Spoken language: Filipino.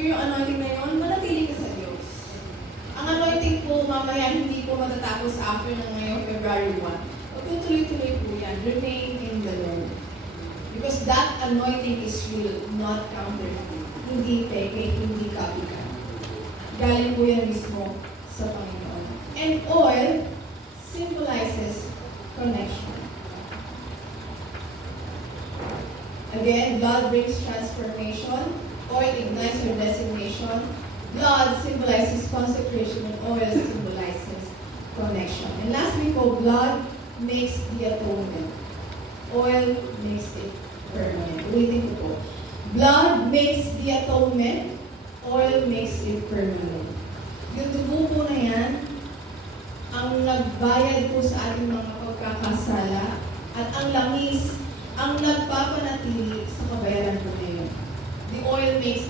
secure yung anointing na yun, manatili ka sa Diyos. Ang anointing po, mamaya hindi po matatapos after ng ngayong February 1. Tuloy-tuloy po yan. Remain in the Lord. Because that anointing is real, not counterfeit. Hindi peke, hindi copycat. Galing po yan mismo sa Panginoon. And oil symbolizes connection. Again, blood brings transformation. Oil ignites your designation. Blood symbolizes consecration and oil symbolizes connection. And lastly po, blood makes the atonement. Oil makes it permanent. Ulitin ko po. Blood makes the atonement. Oil makes it permanent. Yung dugo po na yan, ang nagbayad po sa ating mga pagkakasala at ang langis, ang nagpapanatili sa kabayaran po ngayon. The oil makes it